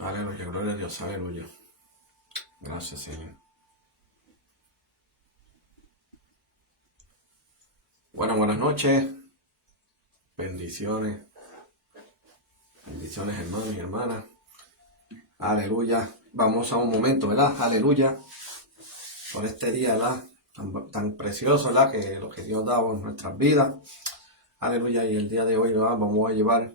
Aleluya, gloria a Dios, aleluya. Gracias, Señor. Bueno, buenas noches. Bendiciones. Bendiciones, hermanos y hermanas. Aleluya. Vamos a un momento, ¿verdad? Aleluya. Por este día, ¿verdad? Tan precioso, ¿verdad? Que lo que Dios da en nuestras vidas. Aleluya. Y el día de hoy, ¿verdad? Vamos a llevar,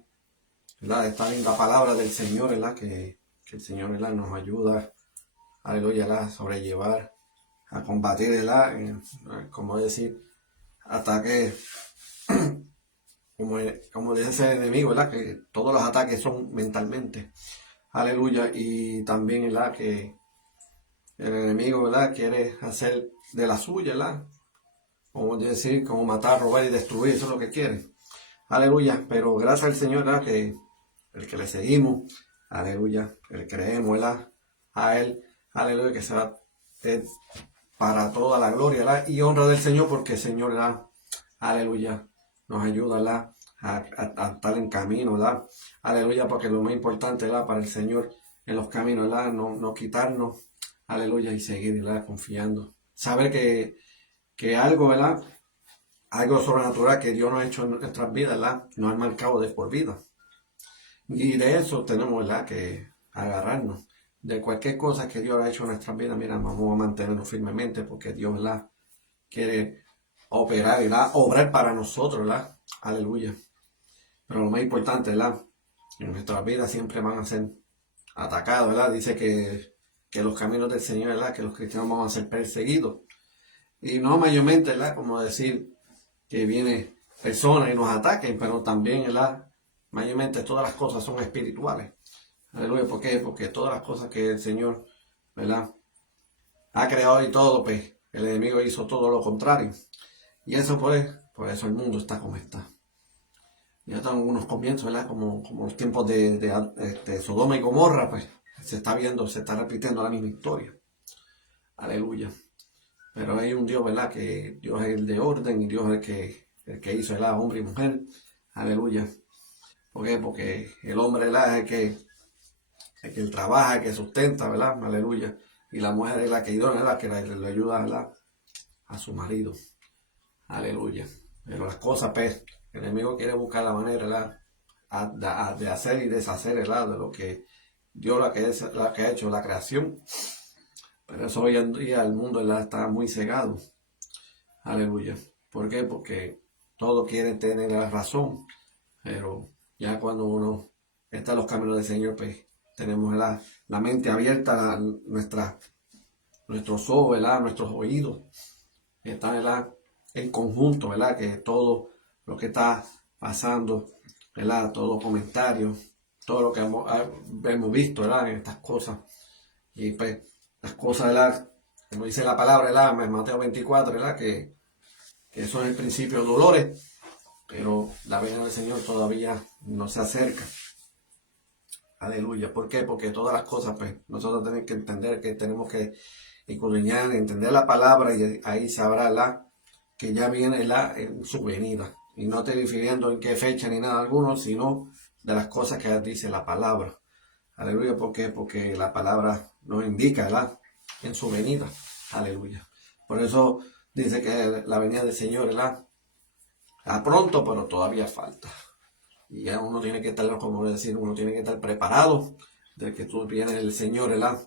¿verdad? Esta linda palabra del Señor, ¿verdad? Que el Señor, ¿verdad? Nos ayuda. Aleluya, ¿verdad? A sobrellevar, a combatir, ¿verdad? Como decir, ataques. Como dice el enemigo, ¿verdad? Que todos los ataques son mentalmente. Aleluya. Y también, ¿verdad? Que el enemigo, ¿verdad? Quiere hacer de la suya, ¿verdad? Como decir, como matar, robar y destruir. Eso es lo que quiere. Aleluya. Pero gracias al Señor, ¿verdad? Que el que le seguimos, aleluya, el que creemos, ¿verdad? A Él, aleluya, que será para toda la gloria, ¿verdad? Y honra del Señor, porque el Señor, ¿verdad? Aleluya, nos ayuda, ¿verdad? A estar en camino, ¿verdad? Aleluya, porque lo más importante, ¿verdad? Para el Señor en los caminos, ¿verdad? No quitarnos, aleluya, y seguir, ¿verdad? Confiando. Saber que algo, ¿verdad? Algo sobrenatural que Dios nos ha hecho en nuestras vidas, ¿verdad? Nos ha marcado de por vida. Y de eso tenemos, ¿verdad? Que agarrarnos. De cualquier cosa que Dios ha hecho en nuestras vidas, mira, vamos a mantenernos firmemente porque Dios, ¿verdad? Quiere operar, ¿verdad? Obrar para nosotros, ¿verdad? Aleluya. Pero lo más importante, ¿verdad? En nuestras vidas siempre van a ser atacados, ¿verdad? Dice que los caminos del Señor, ¿verdad? Que los cristianos vamos a ser perseguidos. Y no mayormente, ¿verdad? Como decir que viene personas y nos ataquen, pero también, ¿verdad? Mayormente todas las cosas son espirituales. Aleluya. ¿Por qué? Porque todas las cosas que el Señor, ¿verdad? Ha creado y todo, pues el enemigo hizo todo lo contrario. Y eso pues, por eso el mundo está como está. Ya están unos comienzos, ¿verdad? Como los tiempos de Sodoma y Gomorra, pues se está viendo, se está repitiendo la misma historia. Aleluya. Pero hay un Dios, ¿verdad? Que Dios es el de orden y Dios es el que hizo, ¿verdad? Hombre y mujer. Aleluya. ¿Por qué? Porque el hombre, ¿verdad? Es el que trabaja, el que sustenta, ¿verdad? Aleluya. Y la mujer es la que idónea, ¿verdad? Que le ayuda, ¿verdad? A su marido. Aleluya. Pero las cosas, pues, el enemigo quiere buscar la manera, ¿verdad? De hacer y deshacer, ¿verdad? De lo que Dios la que ha hecho la creación. Pero eso hoy en día el mundo, ¿verdad? Está muy cegado. Aleluya. ¿Por qué? Porque todos quieren tener la razón. Pero ya cuando uno está en los caminos del Señor, pues tenemos, ¿verdad? La mente abierta, nuestros ojos, ¿verdad? Nuestros oídos. Está, ¿verdad? En conjunto, ¿verdad? Que todo lo que está pasando, ¿verdad? Todo comentario, todo lo que hemos visto, ¿verdad? En estas cosas. Y pues las cosas, ¿verdad? Como dice la palabra, ¿verdad? En Mateo 24, ¿verdad? Que son el principio de dolores, pero la venida del Señor todavía no se acerca. Aleluya. ¿Por qué? Porque todas las cosas, pues, nosotros tenemos que entender que tenemos que escudriñar, entender la palabra y ahí sabrá la que ya viene en su venida. Y no estoy refiriendo en qué fecha ni nada alguno, sino de las cosas que dice la palabra. Aleluya. ¿Por qué? Porque la palabra nos indica, ¿verdad? En su venida. Aleluya. Por eso dice que la venida del Señor, ¿verdad? A pronto, pero todavía falta. Y ya uno tiene que estar, como decir, uno tiene que estar preparado de que tú vienes el Señor, ¿verdad?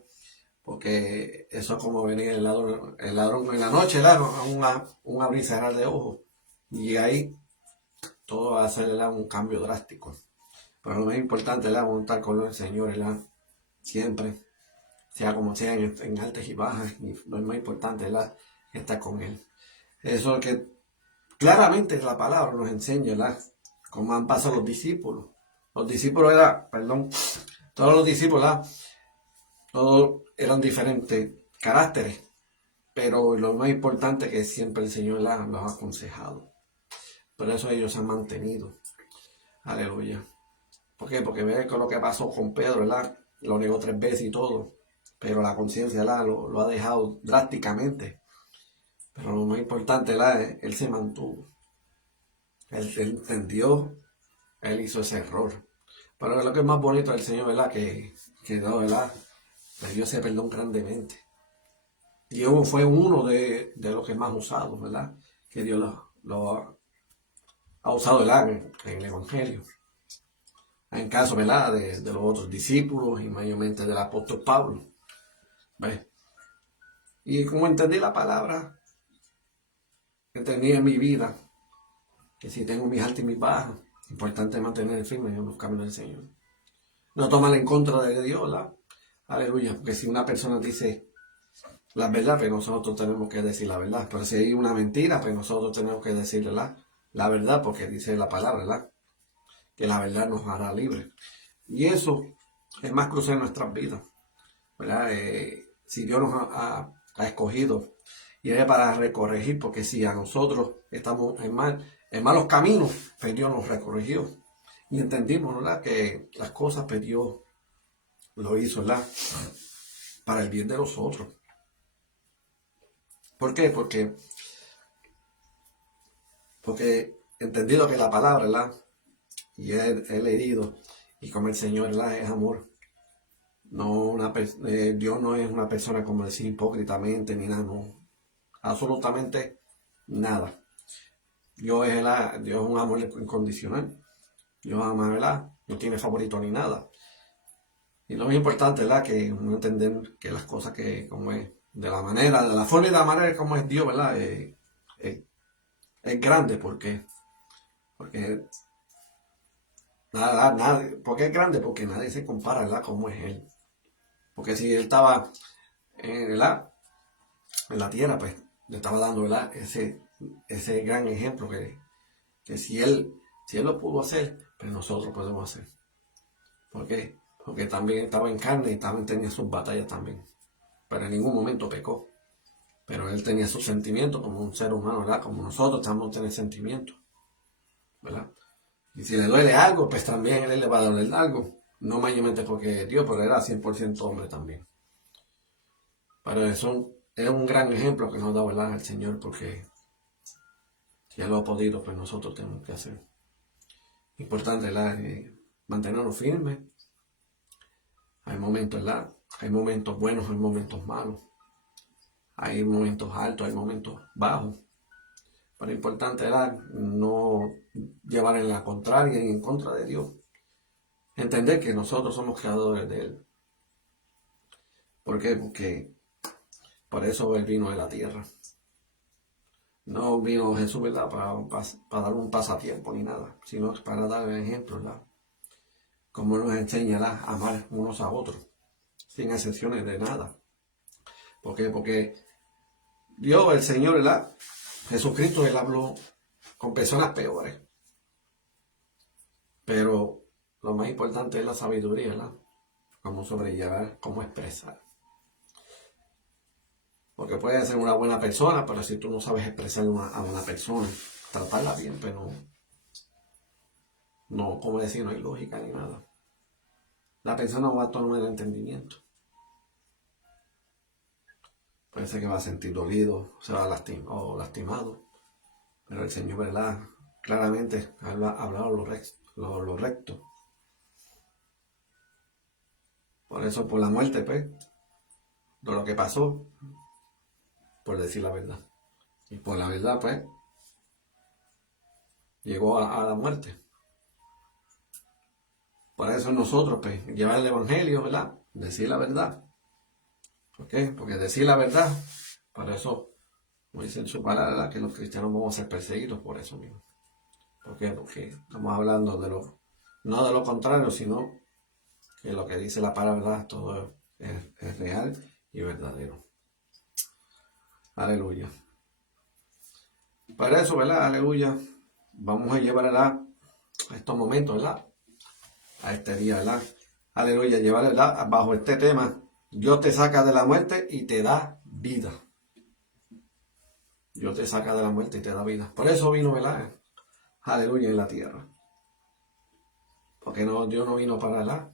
Porque eso es como venir el ladrón en la noche, ¿verdad? Un abrir y cerrar de ojos. Y ahí todo va a ser, ¿verdad? Un cambio drástico. Pero lo más importante, ¿verdad? Vamos a estar con el Señor, ¿verdad? Siempre, sea como sea, en altas y bajas. Y lo más importante, ¿verdad? Estar con Él. Eso es que claramente la palabra nos enseña, ¿verdad? Como han pasado los discípulos. Los discípulos todos los discípulos, ¿verdad? Todos eran diferentes caracteres, pero lo más importante es que siempre el Señor los ha aconsejado. Por eso ellos se han mantenido. Aleluya. ¿Por qué? Porque ve con lo que pasó con Pedro, ¿verdad? Lo negó 3 veces y todo, pero la conciencia, ¿verdad? Lo ha dejado drásticamente. Pero lo más importante, ¿verdad? Él se mantuvo. Él entendió, él hizo ese error. Pero lo que es más bonito del Señor, ¿verdad? Que no, ¿verdad? Le dio ese perdón grandemente. Y fue uno de los que más usados, ¿verdad? Que Dios lo ha usado, ¿verdad? En el Evangelio. En caso, ¿verdad? De los otros discípulos y mayormente del apóstol Pablo. ¿Ves? Y como entendí la palabra, entendí en mi vida que si tengo mis altas y mis bajas, importante mantener firme en los caminos del Señor. No tomar en contra de Dios, ¿verdad? Aleluya. Porque si una persona dice la verdad, pues nosotros tenemos que decir la verdad. Pero si hay una mentira, pues nosotros tenemos que decirle la verdad, porque dice la palabra, ¿verdad? Que la verdad nos hará libres. Y eso es más crucial en nuestras vidas, ¿verdad? Si Dios nos ha escogido y es para recorregir, porque si a nosotros estamos en malos caminos, pues Dios nos recorrigió. Y entendimos, ¿verdad? Que las cosas, pues Dios lo hizo, ¿verdad? Para el bien de los otros. ¿Por qué? Porque he entendido que la palabra, ¿verdad? Y he leído, y como el Señor, ¿verdad? Es amor. No Dios no es una persona, como decir, hipócritamente, ni nada, no. Absolutamente nada. Dios es un amor incondicional. Dios ama, ¿verdad? No tiene favorito ni nada. Y lo más importante, ¿verdad? Que uno entender que las cosas que como es, de la forma y de la manera como es Dios, ¿verdad? Es grande, porque ¿por qué es grande? Porque nadie se compara, ¿verdad? Como es Él. Porque si Él estaba, ¿verdad? En la tierra, pues le estaba dando, ¿verdad? Ese gran ejemplo que si él lo pudo hacer, pues nosotros podemos hacer. ¿Por qué? Porque también estaba en carne y también tenía sus batallas también. Pero en ningún momento pecó. Pero él tenía sus sentimientos como un ser humano, ¿verdad? Como nosotros estamos teniendo sentimientos, ¿verdad? Y si le duele algo, pues también él le va a doler algo. No mayormente porque Dios, pero era 100% hombre también. Pero eso es un gran ejemplo que nos da, ¿verdad? El Señor, porque si Él lo ha podido, pues nosotros tenemos que hacer. Importante, ¿verdad? Mantenernos firmes. Hay momentos, ¿verdad? Hay momentos buenos, hay momentos malos. Hay momentos altos, hay momentos bajos. Pero es importante, ¿verdad? No llevar en la contraria y en contra de Dios. Entender que nosotros somos creadores de Él. ¿Por qué? Porque por eso Él vino de la tierra. No vino Jesús, ¿verdad? Para dar un pasatiempo ni nada, sino para dar ejemplo, ¿verdad? Como nos enseñará a amar unos a otros, sin excepciones de nada. ¿Por qué? Porque Dios, el Señor, ¿verdad? Jesucristo, Él habló con personas peores. Pero lo más importante es la sabiduría, ¿verdad? Cómo sobrellevar, cómo expresar. Porque puedes ser una buena persona, pero si tú no sabes expresar a una persona, tratarla bien, pero no, como decir, no hay lógica ni nada. La persona no va a tomar el entendimiento. Puede ser que va a sentir dolido, se va a lastimar o lastimado. Pero el Señor, ¿verdad? Claramente ha hablado lo recto. Por eso, por la muerte, pues, de lo que pasó, por decir la verdad. Y por la verdad, pues, llegó a la muerte. Por eso nosotros, pues, llevar el Evangelio, ¿verdad? Decir la verdad. ¿Por qué? Porque decir la verdad, por eso, como dice en su palabra, que los cristianos vamos a ser perseguidos por eso mismo. ¿Por qué? Porque estamos hablando no de lo contrario, sino que lo que dice la palabra, todo es real y verdadero. Aleluya. Para eso, ¿verdad? Aleluya. Vamos a llevar, ¿verdad? A estos momentos, ¿verdad? A este día, ¿verdad? Aleluya. Llevar, ¿verdad? Bajo este tema, Dios te saca de la muerte y te da vida. Dios te saca de la muerte y te da vida. Por eso vino, ¿verdad? Aleluya en la tierra. Porque Dios no vino para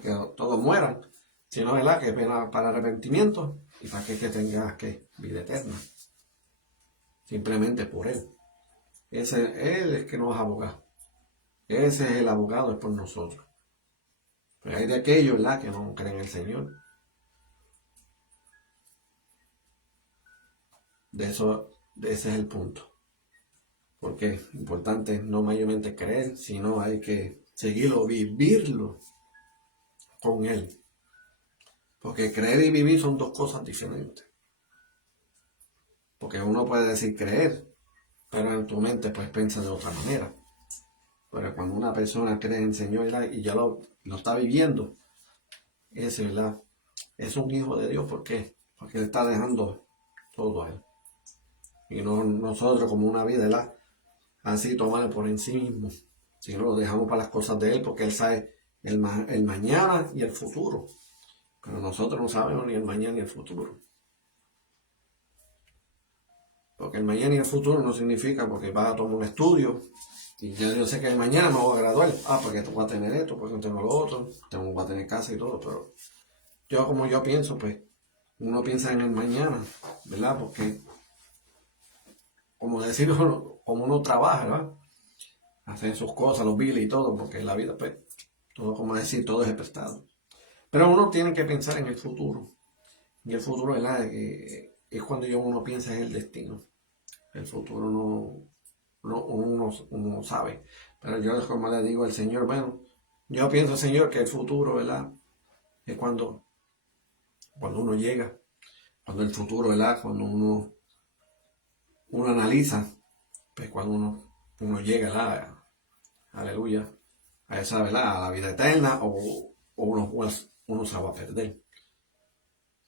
que todos mueran, sino, ¿verdad? Que para arrepentimiento y para que tengas vida eterna. Simplemente por Él. Él es que nos aboga. Ese es el abogado, es por nosotros. Pero hay de aquellos, ¿verdad?, que no creen en el Señor. Ese es el punto. Porque importante no mayormente creer, sino hay que seguirlo, vivirlo con Él. Porque creer y vivir son dos cosas diferentes. Porque uno puede decir creer, pero en tu mente pues piensa de otra manera. Pero cuando una persona cree en el Señor, ¿verdad?, y ya lo está viviendo, ese, ¿verdad?, es un hijo de Dios. ¿Por qué? Porque Él está dejando todo a Él. Y no nosotros como una vida, ¿verdad?, así tomarlo por en sí mismo, sino lo dejamos para las cosas de Él, porque Él sabe el mañana y el futuro. Pero nosotros no sabemos ni el mañana ni el futuro. Porque el mañana y el futuro no significa porque vas a tomar un estudio y ya yo sé que mañana me voy a graduar. Porque voy a tener esto, porque tengo lo otro, voy a tener casa y todo. Pero como yo pienso, pues uno piensa en el mañana, ¿verdad? Porque, como decir, como uno trabaja, ¿verdad?, hacer sus cosas, los biles y todo, porque en la vida, pues, todo, como decir, todo es prestado. Pero uno tiene que pensar en el futuro. Y el futuro, ¿verdad?, es cuando uno piensa en el destino. El futuro uno sabe. Pero yo, como le digo al Señor, bueno, yo pienso, Señor, que el futuro, ¿verdad?, es cuando uno llega, cuando el futuro, ¿verdad?, cuando uno analiza, pues cuando uno llega, ¿verdad?, aleluya, a esa, ¿verdad?, a la vida eterna, o uno se va a perder.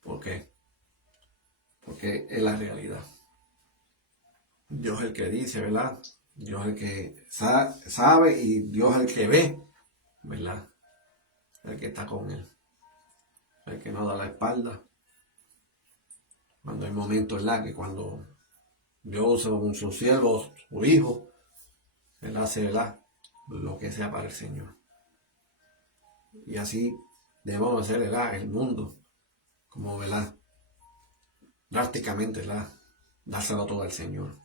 ¿Por qué? Porque es la realidad. Dios es el que dice, ¿verdad? Dios es el que sabe, y Dios es el que ve, ¿verdad? El que está con Él. El que no da la espalda. Cuando hay momentos, ¿verdad?, que cuando Dios con sus siervos, su hijo, Él hace, ¿verdad?, lo que sea para el Señor. Y así debemos hacer, ¿verdad?, el mundo, como, ¿verdad?, drásticamente, ¿verdad?, dárselo todo al Señor.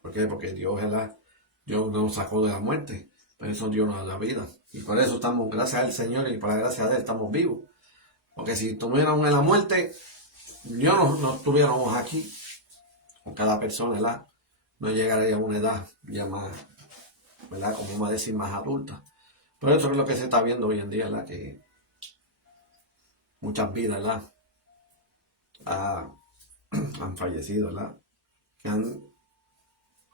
¿Por qué? Porque Dios, ¿verdad?, Dios nos sacó de la muerte, por eso Dios nos da la vida. Y por eso estamos, gracias al Señor, y por la gracia de Él, estamos vivos. Porque si estuviéramos en la muerte, Dios no estuviéramos aquí. Con cada persona, ¿verdad?, no llegaría a una edad ya más, ¿verdad?, como vamos a decir, más adulta. Pero eso es lo que se está viendo hoy en día, ¿verdad?, que muchas vidas, ¿verdad?, han fallecido, ¿verdad?, que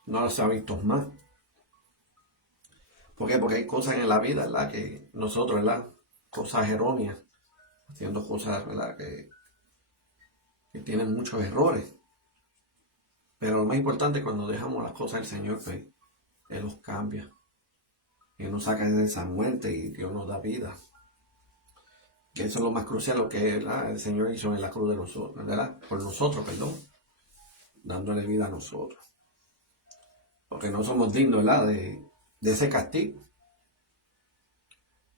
no se ha visto más. ¿Por qué? Porque hay cosas en la vida, ¿verdad?, que nosotros, ¿verdad?, cosas erróneas, haciendo cosas, ¿verdad?, que tienen muchos errores. Pero lo más importante es cuando dejamos las cosas del Señor, pues Él los cambia. Él nos saca de esa muerte y Dios nos da vida. Que eso es lo más crucial, lo que el Señor hizo en la cruz de nosotros, ¿verdad?, por nosotros, perdón, dándole vida a nosotros. Porque no somos dignos, ¿verdad?, de ese castigo.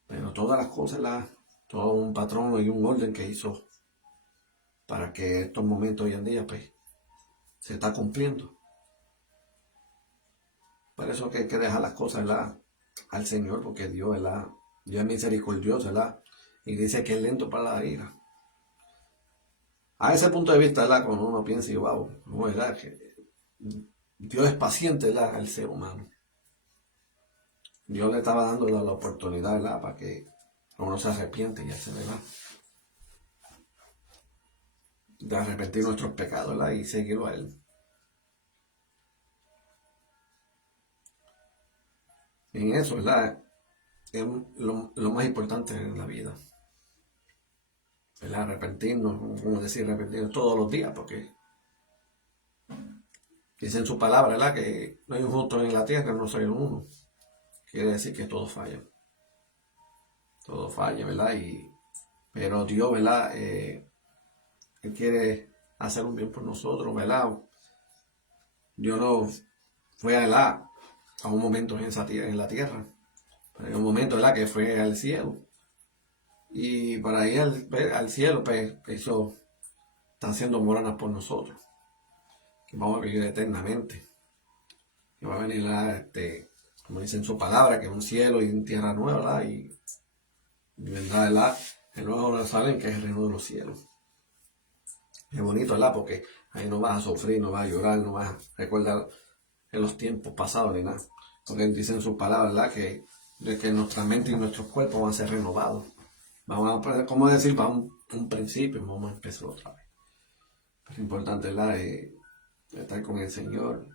Pero todas las cosas, ¿verdad?, todo un patrón y un orden que hizo para que estos momentos hoy en día, pues, se está cumpliendo. Por eso que hay que dejar las cosas, ¿verdad?, al Señor, porque Dios, ¿verdad?, Dios es misericordioso, ¿verdad?, y dice que es lento para la ira. A ese punto de vista, ¿verdad?, cuando uno piensa y wow, ¿verdad?, que Dios es paciente, ¿verdad?, al ser humano. Dios le estaba dando la oportunidad, ¿verdad?, para que uno se arrepiente y hace, ¿verdad?, de arrepentir nuestros pecados, ¿verdad?, y seguirlo a Él. En eso, ¿verdad?, es lo más importante en la vida. ¿Verdad? Arrepentirnos, como decir, arrepentirnos todos los días, porque dice en su palabra, ¿verdad?, que no hay un justo en la tierra, no soy uno. Quiere decir que todo falla. Todo falla, ¿verdad? Pero Dios, ¿verdad?, Él quiere hacer un bien por nosotros, ¿verdad? Dios no fue, ¿verdad?, a un momento en la tierra. Pero hay un momento, ¿verdad?, que fue al cielo. Y para ir al cielo, pues, eso está haciendo moranas por nosotros. Que vamos a vivir eternamente. Que va a venir, como dice en su palabra, que un cielo y una tierra nueva, ¿verdad? Y Y vendrá, ¿verdad?, el nuevo Jerusalén, que es el reino de los cielos. Es bonito, ¿verdad?, porque ahí no vas a sufrir, no vas a llorar, no vas a recordar en los tiempos pasados ni nada. Porque dicen sus palabras, ¿verdad?, que nuestra mente y nuestros cuerpos van a ser renovados. Vamos a aprender, ¿cómo decir? Va un principio, vamos a empezar otra vez. Es importante, ¿verdad?, estar con el Señor.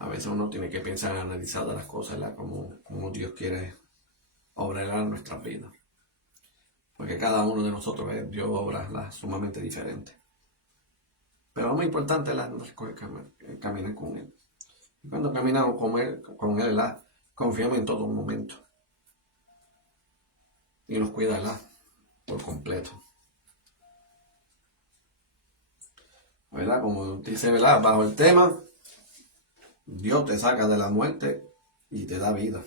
A veces uno tiene que pensar, analizar las cosas, ¿verdad?, como Dios quiere obrar en nuestras vidas. Porque cada uno de nosotros, Dios obra sumamente diferente. Pero lo más importante es caminar con Él. Y cuando caminamos con Él, confiamos en todo momento. Y nos cuida, ¿verdad?, por completo. ¿Verdad? Como dice, ¿verdad?, bajo el tema, Dios te saca de la muerte y te da vida.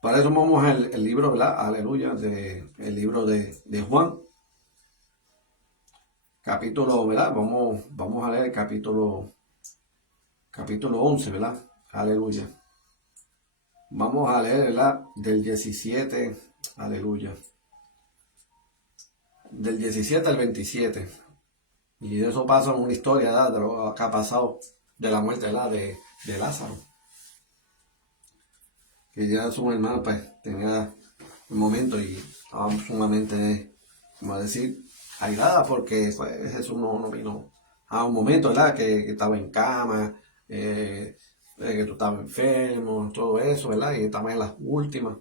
Para eso vamos al libro, ¿verdad?, aleluya, el libro de Juan. Capítulo, ¿verdad? Vamos a leer el capítulo 11, ¿verdad? Aleluya. Vamos a leer, ¿verdad?, del 17, aleluya. Del 17 al 27. Y de eso pasa una historia, ¿verdad?, de lo que ha pasado de la muerte, ¿verdad?, de Lázaro. Que ya su hermano, pues, tenía un momento y estaba sumamente, como decir, airada porque pues, Jesús no vino a un momento, ¿verdad?, que estaba en cama, que tú estabas enfermo, todo eso, ¿verdad?, y estaba en las últimas.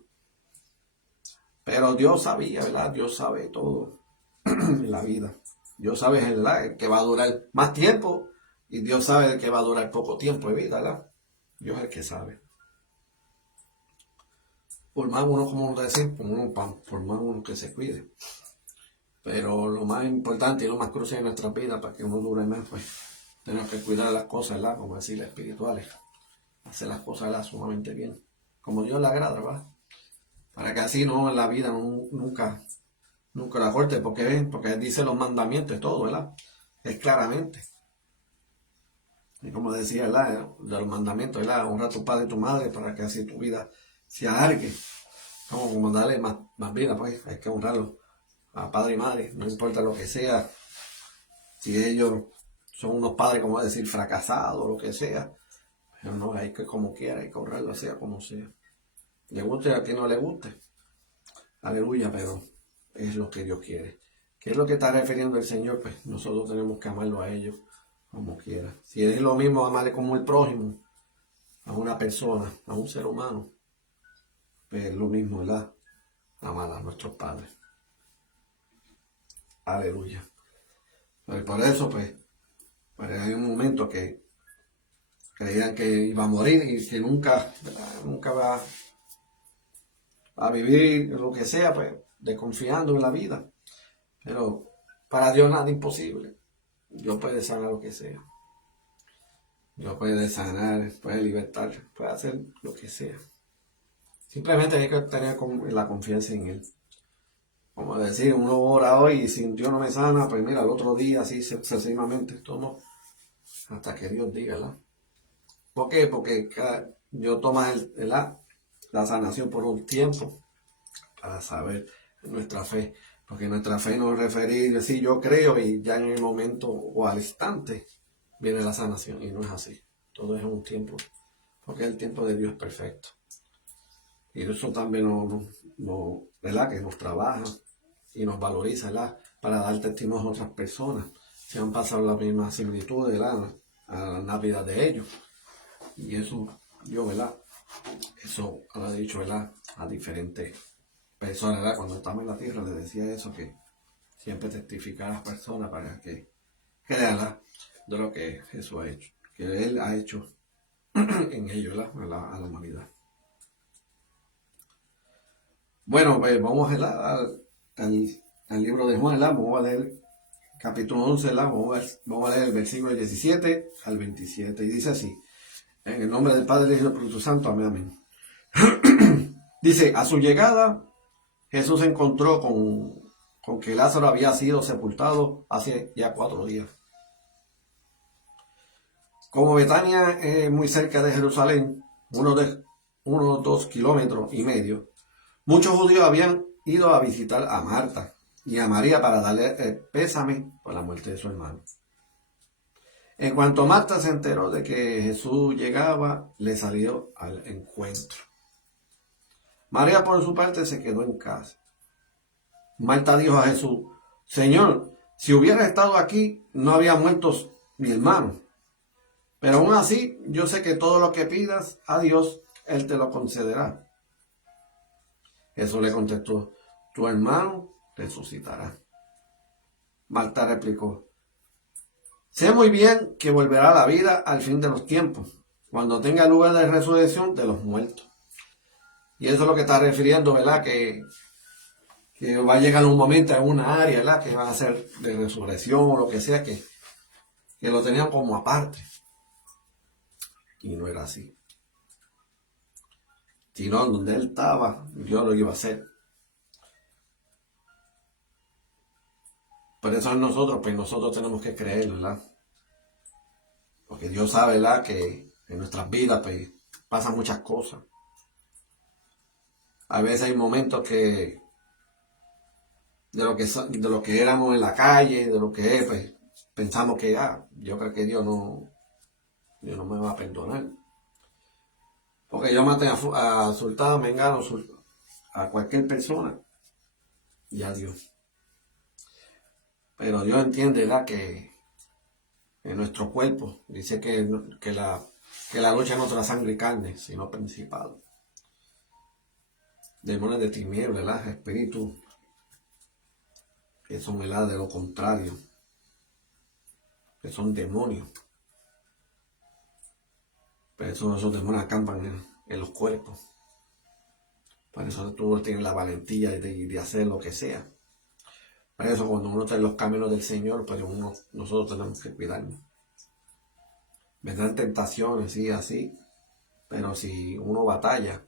Pero Dios sabía, ¿verdad? Dios sabe todo en la vida. Dios sabe, ¿verdad?, el que va a durar más tiempo y Dios sabe el que va a durar poco tiempo de vida, ¿verdad? Dios es el que sabe. Por más uno, como decir, por más uno que se cuide. Pero lo más importante y lo más crucial en nuestra vida para que uno dure más, pues tenemos que cuidar las cosas, ¿verdad?, como decir, las espirituales. Hacer las cosas, ¿verdad?, sumamente bien. Como Dios le agrada, ¿verdad? Para que así no en la vida nunca la corte, porque dice los mandamientos y todo, ¿verdad? Es claramente. Y como decía, ¿verdad?, de los mandamientos, ¿verdad?, honra a tu padre y tu madre para que así tu vida se alargue. Como darle más vida, pues hay que honrarlo a padre y madre, no importa lo que sea, si ellos son unos padres, como decir, fracasados o lo que sea, pero no, hay que como quiera, hay que honrarlo, sea como sea. Le guste a quien no le guste, aleluya, pero es lo que Dios quiere. ¿Qué es lo que está refiriendo el Señor? Pues nosotros tenemos que amarlo a ellos como quiera. Si es lo mismo amarle como el prójimo, a una persona, a un ser humano, pues es lo mismo, ¿verdad?, amar a nuestros padres. Aleluya. Pues por eso, pues hay un momento que creían que iba a morir y que nunca va a vivir lo que sea, pues desconfiando en la vida. Pero para Dios nada es imposible. Dios puede sanar lo que sea. Dios puede sanar, puede libertar, puede hacer lo que sea. Simplemente hay que tener la confianza en Él. Como decir, uno ora hoy y si Dios no me sana, pues mira, el otro día así sucesivamente, todo no. Hasta que Dios diga, ¿verdad? ¿Por qué? Porque Dios toma la sanación por un tiempo para saber nuestra fe. Porque nuestra fe no es referir, decir yo creo y ya en el momento o al instante viene la sanación. Y no es así. Todo es un tiempo. Porque el tiempo de Dios es perfecto. Y eso también ¿verdad?, que nos trabaja y nos valoriza, ¿verdad?, para dar testimonio a otras personas que han pasado la misma similitud, ¿verdad?, a la Navidad de ellos. Y eso, yo, ¿verdad?, eso lo he dicho, ¿verdad?, a diferentes personas, ¿verdad?, cuando estamos en la tierra les decía eso, que siempre testificar a las personas para que crean, ¿verdad?, de lo que Jesús ha hecho, que Él ha hecho en ellos, ¿verdad?, a la humanidad. Bueno, pues vamos al libro de Juan, ¿verdad? Vamos a leer capítulo 11, ¿verdad? Vamos a leer el versículo 17 al 27. Y dice así: en el nombre del Padre, y del Espíritu Santo, amén, amén. Dice, a su llegada, Jesús se encontró con que Lázaro había sido sepultado hace ya 4 días. Como Betania es muy cerca de Jerusalén, unos unos 2,5 kilómetros, muchos judíos habían ido a visitar a Marta y a María para darle el pésame por la muerte de su hermano. En cuanto Marta se enteró de que Jesús llegaba, le salió al encuentro. María, por su parte, se quedó en casa. Marta dijo a Jesús: Señor, si hubiera estado aquí, no había muerto mi hermano. Pero aún así, yo sé que todo lo que pidas a Dios, Él te lo concederá. Jesús le contestó: tu hermano resucitará. Marta replicó: sé muy bien que volverá a la vida al fin de los tiempos, cuando tenga lugar de resurrección de los muertos. Y eso es lo que está refiriendo, ¿verdad? Que va a llegar un momento en una área, ¿verdad? Que va a ser de resurrección o lo que sea, que lo tenían como aparte. Y no era así. Sino donde él estaba, Dios lo iba a hacer. Por eso en nosotros, pues nosotros tenemos que creer, ¿verdad? Porque Dios sabe, ¿verdad? Que en nuestras vidas, pues, pasan muchas cosas. A veces hay momentos que de lo que éramos en la calle, de lo que es, pues, pensamos que, yo creo que Dios no me va a perdonar. Porque yo maté a Sultano, Mengano, a cualquier persona y a Dios. Pero Dios entiende, ¿verdad? Que en nuestro cuerpo, dice que la lucha no es la sangre y carne, sino principado. Demonios de tinieblas, ¿verdad? Espíritus que son, ¿verdad? De lo contrario, que son demonios. Pero esos demonios acampan en los cuerpos. Por eso tú tienes la valentía de hacer lo que sea. Por eso cuando uno está en los caminos del Señor, pues nosotros tenemos que cuidarnos. Vendrán tentaciones, sí, así. Pero si uno batalla,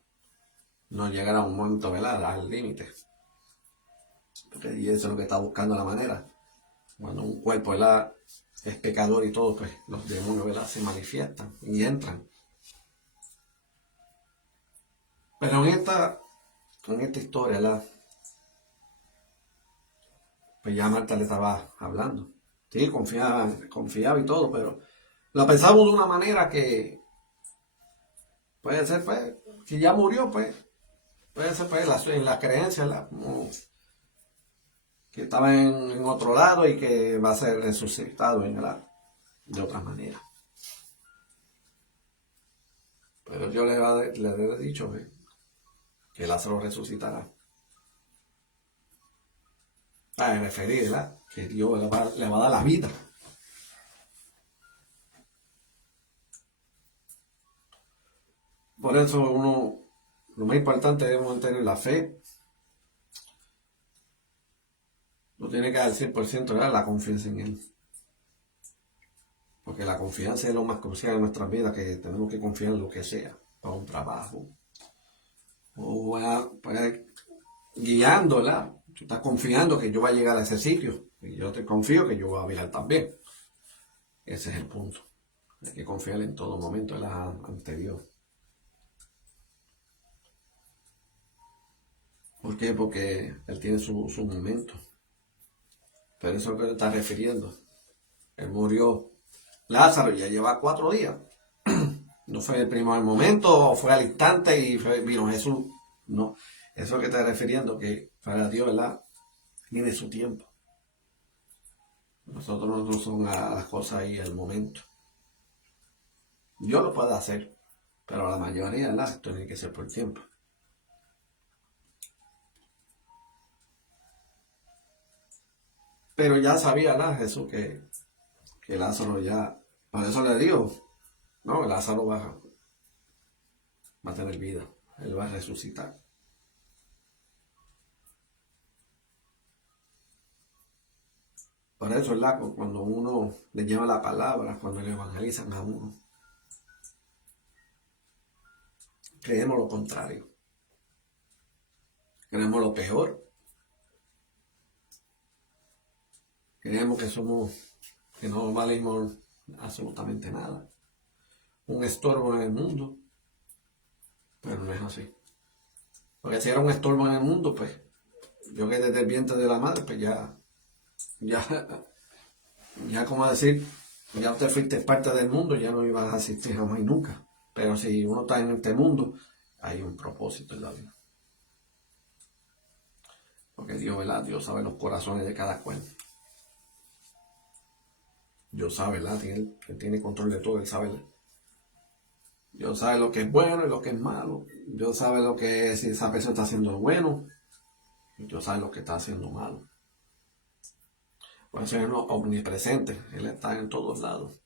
no llegará a un momento, ¿verdad? Al límite. Y eso es lo que está buscando la manera. Cuando un cuerpo, ¿verdad? Es pecador y todo, pues los demonios, ¿verdad? Se manifiestan y entran. Pero en esta historia, ¿verdad? Pues ya Marta le estaba hablando. Sí, confiaba y todo, pero lo pensamos de una manera que puede ser, pues, que ya murió, pues. Puede ser, pues, en la creencia, ¿verdad? Como que estaba en otro lado y que va a ser resucitado de otra manera. Pero yo le he dicho que Lázaro resucitará. Para referir, ¿verdad? Que Dios le va a dar la vida. Por eso lo más importante debemos tener la fe. No tiene que dar 100%, ¿verdad? La confianza en Él. Porque la confianza es lo más crucial en nuestras vidas, que tenemos que confiar en lo que sea, para un trabajo. O pues, guiándola. Tú estás confiando que yo voy a llegar a ese sitio. Y yo te confío que yo voy a viajar también. Ese es el punto. Hay que confiar en todo momento, ¿verdad? Ante Dios. ¿Por qué? Porque Él tiene su momento. Pero eso es lo que le está refiriendo. Él murió. Lázaro ya lleva 4 días. No fue el primer momento, fue al instante y vino Jesús. No. Eso es lo que está refiriendo, que para Dios, ¿verdad? Tiene su tiempo. Nosotros no son las cosas ahí al momento. Dios lo puede hacer, pero la mayoría, ¿verdad? Tiene que ser por tiempo. Pero ya sabía, ¿verdad? Jesús que Lázaro ya, por eso le dijo, no, Lázaro va a tener vida, él va a resucitar. Por eso, ¿verdad? Cuando uno le lleva la palabra, cuando le evangelizan a uno, creemos lo contrario. Creemos lo peor. Creemos que no valemos absolutamente nada. Un estorbo en el mundo. Pero no es es así. Porque si era un estorbo en el mundo, pues, yo que desde el vientre de la madre, pues ya, ya como decir, ya usted fuiste parte del mundo, ya no ibas a asistir jamás y nunca. Pero si uno está en este mundo, hay un propósito en la vida. Porque Dios, ¿verdad? Dios sabe los corazones de cada cual. Dios sabe, ¿verdad? Él tiene control de todo, Él sabe. Dios sabe lo que es bueno y lo que es malo. Dios sabe lo que es, si esa persona está haciendo bueno. Dios sabe lo que está haciendo malo. Por eso es omnipresente. Él está en todos lados.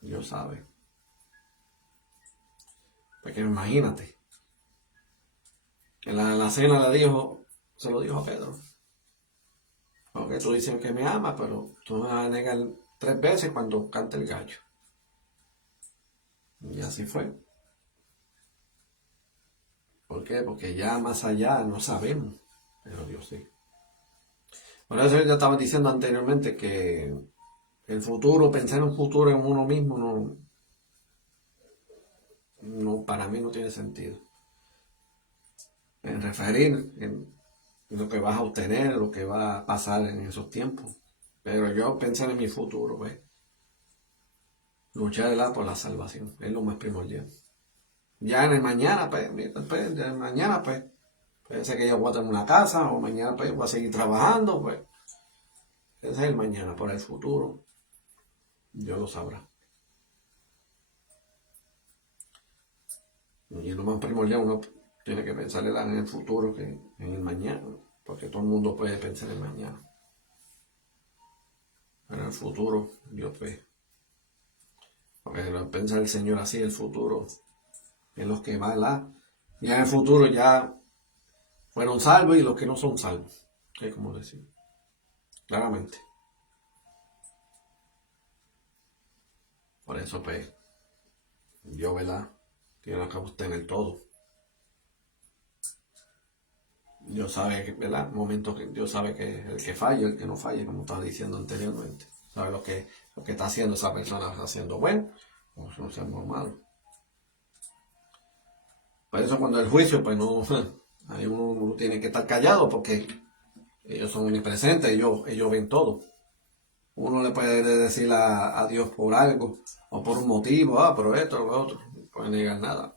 Dios sabe. Porque imagínate. En la cena se lo dijo a Pedro. Porque tú dices que me amas, pero tú me vas a negar 3 veces cuando cante el gallo. Y así fue. ¿Por qué? Porque ya más allá no sabemos. Pero Dios sí. Por eso yo estaba diciendo anteriormente que el futuro, pensar en un futuro en uno mismo, no, para mí no tiene sentido. En referir en lo que vas a obtener, lo que va a pasar en esos tiempos. Pero yo pensar en mi futuro, pues, luchar por la salvación, es lo más primordial. Ya en el mañana, pues, después de mañana, pues, puede ser que yo voy a tener una casa, o mañana, pues, voy a seguir trabajando, pues, ese es el mañana, por el futuro, Dios lo sabrá. Y lo más primordial, uno tiene que pensar en el futuro que en el mañana, porque todo el mundo puede pensar en el mañana. Pero en el futuro, Dios ve. Porque piensa el Señor así, el futuro, en los que van ya en el futuro ya fueron salvos y los que no son salvos. Es como decir, claramente. Por eso, pues, Dios, ¿verdad? Tiene que usted en el todo. Dios sabe que, ¿verdad? Momentos que Dios sabe que el que falla, el que no falla, como estaba diciendo anteriormente. Sabe lo que está haciendo esa persona, está haciendo bueno o no haciendo malo. Por eso cuando el juicio, pues no, ahí uno tiene que estar callado porque ellos son omnipresentes, ellos ven todo. Uno le puede decir a Dios por algo o por un motivo, por esto o lo otro, no puede negar nada.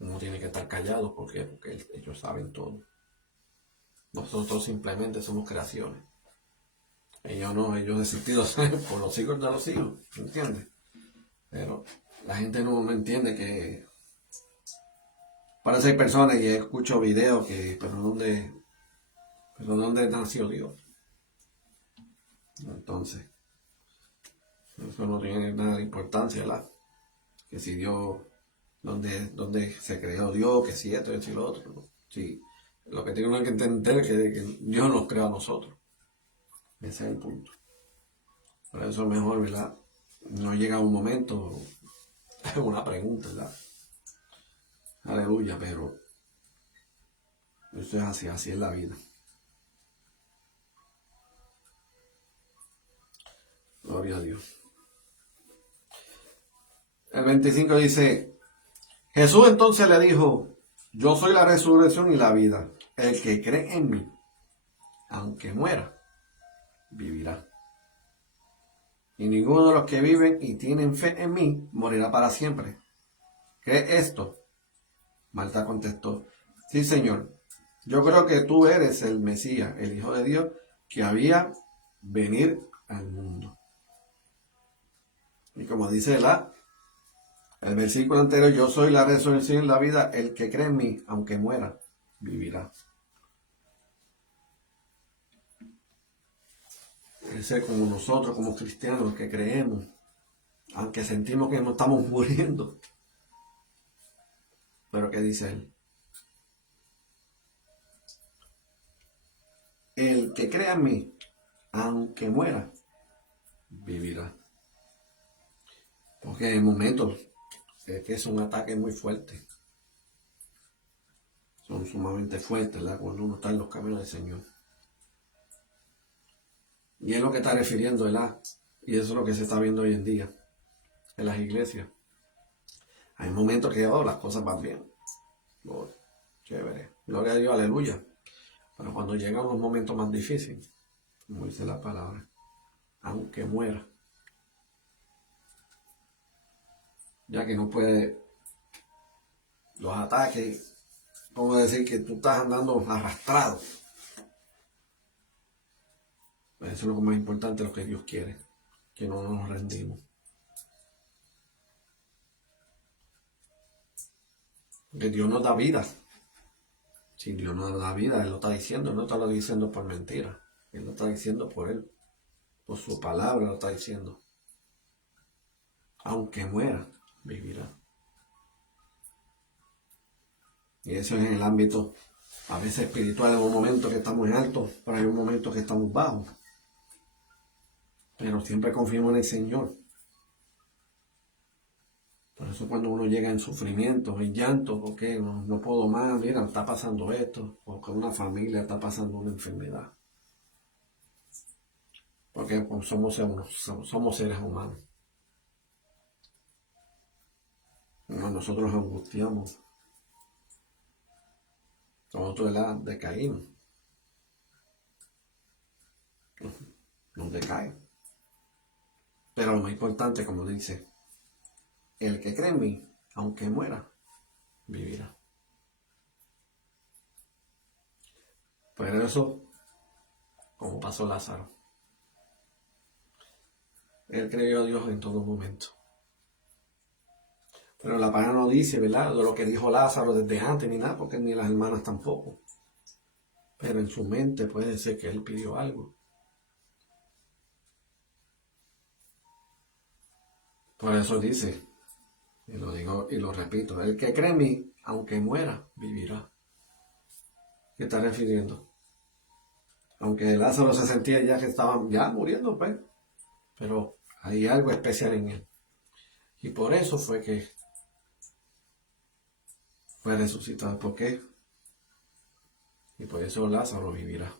Uno tiene que estar callado porque ellos saben todo. Nosotros simplemente somos creaciones. Ellos no, ellos existidos por los hijos de los hijos, ¿entiendes? Pero la gente no entiende que parece que hay personas y escucho videos que, pero ¿dónde nació Dios? Entonces, eso no tiene nada de importancia, ¿verdad? Que si Dios, ¿dónde se creó Dios? Que si esto, y lo otro. ¿No? Sí, lo que tiene que entender es que Dios nos creó a nosotros. Ese es el punto. Por eso es mejor, ¿verdad? No llega un momento, es una pregunta, ¿verdad? Aleluya, pero eso es así es la vida. Gloria a Dios. El 25 dice, Jesús entonces le dijo, yo soy la resurrección y la vida. El que cree en mí, aunque muera, vivirá. Y ninguno de los que viven y tienen fe en mí morirá para siempre. ¿Cree esto? Marta contestó, sí, Señor, yo creo que tú eres el Mesías, el Hijo de Dios, que había venir al mundo. Y como dice el versículo anterior, yo soy la resurrección y la vida, el que cree en mí, aunque muera, vivirá. Ese como nosotros, como cristianos, que creemos, aunque sentimos que nos estamos muriendo. Pero ¿qué dice él? El que crea en mí, aunque muera, vivirá. Porque en momentos es que es un ataque muy fuerte. Son sumamente fuertes, ¿verdad? Cuando uno está en los caminos del Señor. Y es lo que está refiriendo, ¿verdad? Y eso es lo que se está viendo hoy en día en las iglesias. Hay momentos que las cosas van bien. Oh, chévere. Gloria a Dios, aleluya. Pero cuando llegan los momentos más difíciles, como dice la palabra, aunque muera, ya que no puede, los ataques, como decir que tú estás andando arrastrado. Eso es lo más importante, lo que Dios quiere, que no nos rendimos. Que Dios nos da vida. Si Dios nos da vida, Él lo está diciendo, Él no está lo diciendo por mentira. Él lo está diciendo por Él. Por su palabra lo está diciendo. Aunque muera, vivirá. Y eso es en el ámbito, a veces espiritual, en un momento que estamos en alto, pero hay un momento que estamos bajos. Pero siempre confiamos en el Señor. Por eso cuando uno llega en sufrimiento, en llanto, porque no puedo más, mira, está pasando esto, o que una familia está pasando una enfermedad. Porque pues, somos seres humanos. Nosotros nos angustiamos. Nosotros decaímos. Nos decae. Pero lo más importante, como dice, el que cree en mí, aunque muera, vivirá. Pero eso, como pasó Lázaro, él creyó a Dios en todo momento. Pero la palabra no dice, ¿verdad?, de lo que dijo Lázaro desde antes ni nada, porque ni las hermanas tampoco. Pero en su mente puede ser que él pidió algo. Por eso dice, y lo digo y lo repito, el que cree en mí, aunque muera, vivirá. ¿Qué está refiriendo? Aunque Lázaro se sentía ya que estaba ya muriendo, pues, pero hay algo especial en él. Y por eso fue que fue resucitado. ¿Por qué? Y por eso Lázaro vivirá.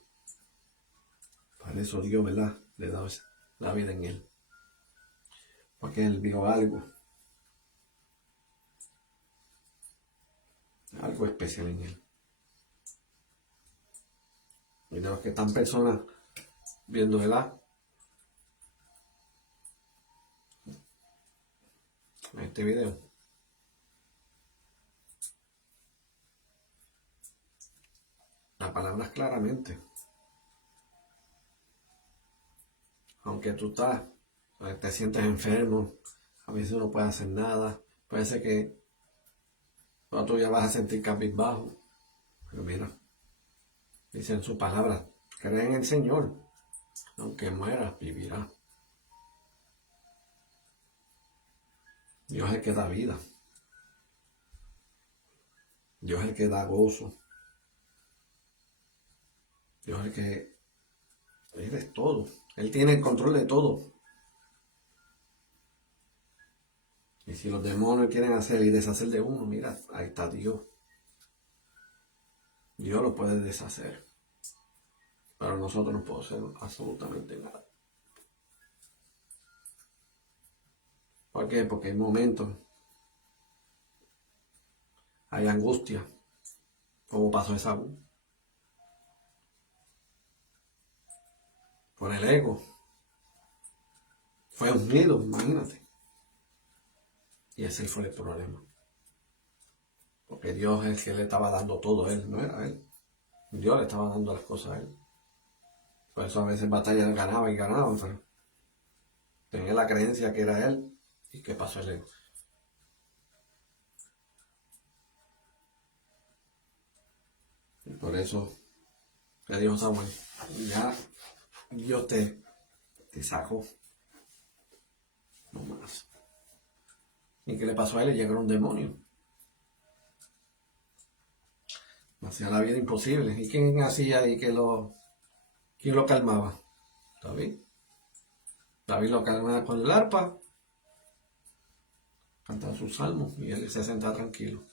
Por eso Dios, ¿verdad?, le da la vida en él. Porque él vio algo especial en él. Y de los que están personas viendo, ¿verdad?, en este video, la palabra es claramente. Aunque tú te sientes enfermo, a veces no puedes hacer nada, puede ser que tú ya vas a sentir cabizbajo, pero mira, dice en su palabra, cree en el Señor, aunque muera, vivirá. Dios es el que da vida. Dios es el que da gozo. Dios es el que es todo. Él tiene el control de todo. Y si los demonios quieren hacer y deshacer de uno, mira, ahí está Dios. Dios lo puede deshacer. Pero nosotros no podemos hacer absolutamente nada. ¿Por qué? Porque hay momentos, hay angustia, como pasó Esaú. Por el ego. Fue unido, imagínate. Y ese fue el problema. Porque Dios es el que le estaba dando todo a él, no era él. Dios le estaba dando las cosas a él. Por eso a veces batallas ganaba, pero tenía la creencia que era él. ¿Y qué pasó el ego? Y por eso le dijo Samuel, ya Dios te sacó. No más. ¿Y qué le pasó a él? Le llegó un demonio. Hacía la vida imposible. ¿Y quién hacía y quién lo calmaba? David. David lo calmaba con el arpa, cantaba sus salmos y él se sentaba tranquilo.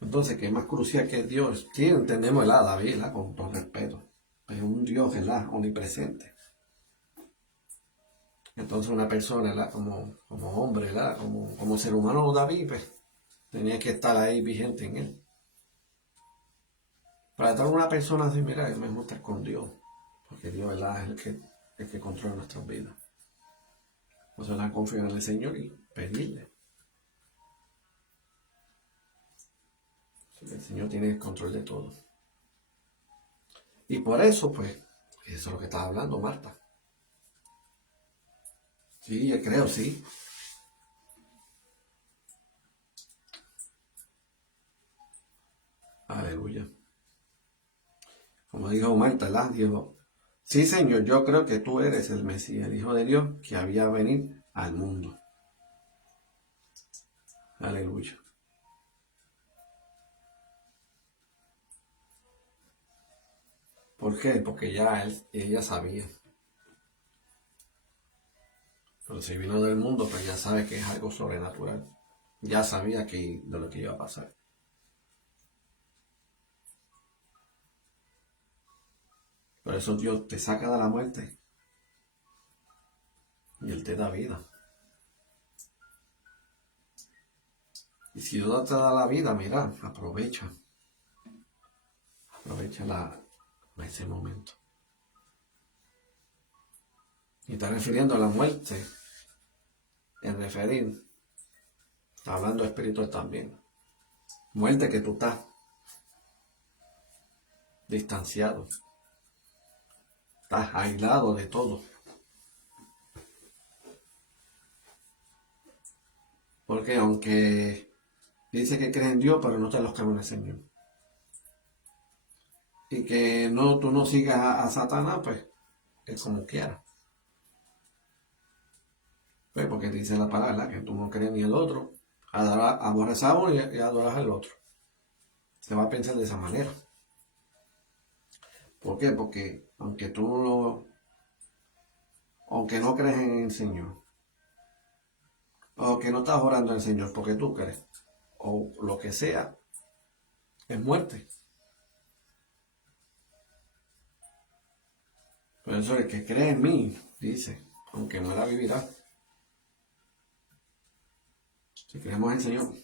Entonces, ¿qué es más crucial que Dios? Sí, entendemos el David, ¿la?, con todo respeto. Es un Dios, ¿verdad?, omnipresente. Entonces una persona, ¿verdad? Como hombre, ¿verdad? Como ser humano David, pues, tenía que estar ahí vigente en él. Para estar una persona así, mira, es mejor estar con Dios, porque Dios, ¿verdad? Es el que controla nuestras vidas. Entonces la confío en el Señor y pedirle. El Señor tiene el control de todo. Y por eso, pues, eso es lo que estaba hablando Marta. Sí, yo creo, sí. Aleluya. Como dijo Marta, ¿verdad? Dijo, sí, Señor, yo creo que tú eres el Mesías, el Hijo de Dios, que había de venir al mundo. Aleluya. ¿Por qué? Porque ya ella sabía. Pero si vino del mundo, pues ya sabe que es algo sobrenatural. Ya sabía de lo que iba a pasar. Por eso Dios te saca de la muerte y Él te da vida. Y si Dios te da la vida, mira, aprovecha. Aprovecha ese momento. Y está refiriendo a la muerte. En referir, está hablando espiritual también. Muerte que tú estás distanciado. Estás aislado de todo. Porque aunque dice que crees en Dios, pero no te los caminos del Señor. Y que no, tú no sigas a Satanás, pues es como quiera. Pues porque dice la palabra que tú no crees ni el otro, aborreces a uno y adoras al otro. Se va a pensar de esa manera. ¿Por qué? Porque aunque no crees en el Señor, o que no estás orando al Señor porque tú crees, o lo que sea, es muerte. Por eso el que cree en mí, dice, aunque muera vivirá. Si creemos en el Señor